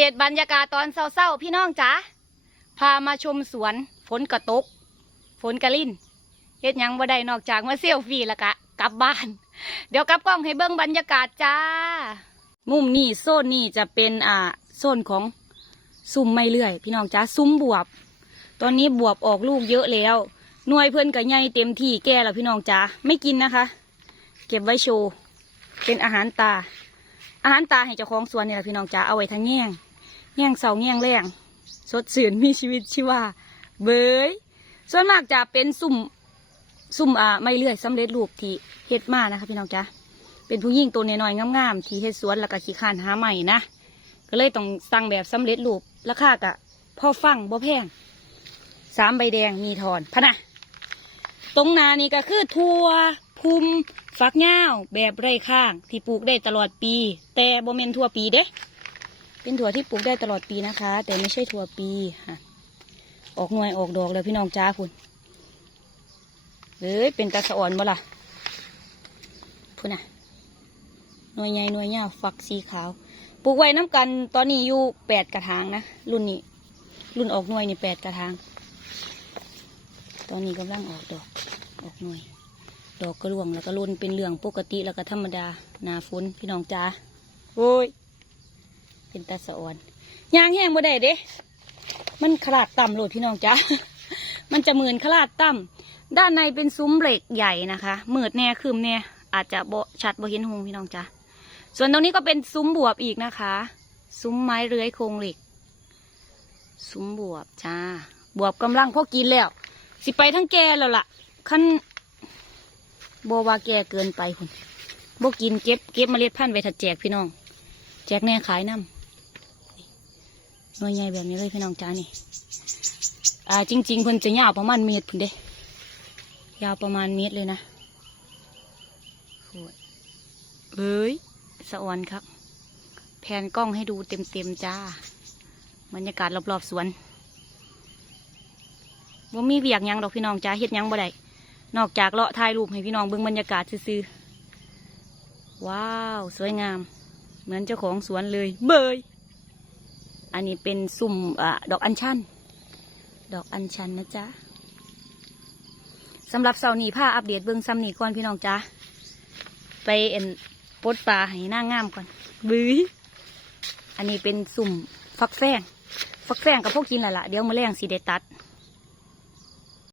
เดตบรรยากาศตอนเศร้าๆพี่น้องจ๋าพามาชมสวนฝนกระตก ฝนกระลิ่นเฮ็ดยังบ่ได้นอกจากมาเซลฟี่แล้วกะ กลับบ้าน เดี๋ยวกลับกล้องให้เบิ่งบรรยากาศจ้า มุมนี้โซนนี้จะเป็นอ่าโซนของซุ้มไม่เลื่อย พี่น้องจ้าซุ้มบวบ ตอนนี้บวบออกลูกเยอะแล้วหน่วยเพื่อนก็ใหญ่เต็มที่แก่แล้วพี่น้องจ้าไม่กินนะคะ เก็บไว้โชว์เป็นอาหารตา อาหารตาให้เจ้าของสวนนี่แหละพี่น้องจ้าเอาไว้ทั้งแง่ง แง่งเสาแง่งแรงสดชื่นมีชีวิตชีวาเบยส่วนมากจะเป็นสุ่มสุ่มอ่าไม่เลื่อยสำเร็จรูปที่เฮ็ดมานะคะพี่น้องจ้าเป็นผู้หญิงตัวน้อยๆงามๆที่เฮ็ดสวนแล้วก็ขี้คร้านหาใหม่นะก็เลยต้องสั่งแบบสำเร็จรูปราคากะพอฟังบ่แพงสามใบแดงมีทอนพะนะตรงนานี่ก็คือทั่วภูมิฟักเง่าวแบบไร่ข้าง ที่ปลูกได้ตลอดปี แต่บ่เมนทั่วปีเด้ เป็นถั่วที่ปลูกได้ตลอดปีนะคะ แต่ไม่ใช่ถั่วปีค่ะ ออกหน่วยออกดอกแล้วพี่น้องจ้าคุณเอ้ยเป็นตาสะอ่อนบ่ล่ะพุ่นน่ะหน่วยใหญ่หน่วยยาวฝักสีขาว ปลูกไว้น้ำกันตอนนี้อยู่แปดกระถางนะรุ่นนี้ รุ่นออกหน่วยนี่แปดกระถาง ตอนนี้กำลังออกดอกออกหน่วย ดอกกระรวงแล้วก็รุนเป็นเหลืองปกติแล้วก็ธรรมดาหนาฝนพี่น้องจ้าโอ้ย เป็นตาสะออนยางแห้งบ่ได้เด้ มันขลาดต่ำโหลดพี่น้องจ้ามันจะเหมือนขลาดต่ำด้านในเป็นซุ้มเหล็กใหญ่นะคะมืดแน่คืมแน่อาจจะบ่ชัดบ่เห็นหงพี่น้องจ้าส่วนตรงนี้ก็เป็นซุ้มบวบอีกนะคะ ซุ้มไม้เรื้อยโครงเหล็ก ซุ้มบวบจ้า บวบกำลังพอกินแล้ว สิไปทั้งแก่แล้วล่ะขั้นบว่าแก่เกินไปคุณบกินเก็บเก็บเมล็ดพันธุ์ไปถัดแจกพี่น้อง แจกแน่ขายน้ำ หน่วยใหญ่แบบนี้เลยพี่น้องจ้านี่ อ่า จริงๆเพิ่นจะยาวประมาณเมตรพุ่นเด้ ยาวประมาณเมตรเลยนะโหดเอ้ยสะออนครับ แผนกล้องให้ดูเต็มๆจ้า บรรยากาศรอบๆสวนว่ามีเวียกยังดอกพี่น้องจ้าเฮ็ดยังบ่ได้นอกจากเลาะถ่ายรูปให้พี่น้องเบิ่งบรรยากาศซื่อๆว้าว สวยงาม เหมือนเจ้าของสวนเลย เบย อันนี้เป็นสุ่มอดอกอัญชัน ดอกอัญชันนะจ๊ะสำหรับเสาร์นี้ผ้าอัปเดตเบื้องซ้ำนีก่อนพี่น้องจ้าไปเอ็นปดปลาให้หน้างามก่อนบื้ยอันนี้เป็นสุ่มฟักแฟงฟักแฟงกับพวกกินแหละละเดี๋ยวมาแรงสีเดตัด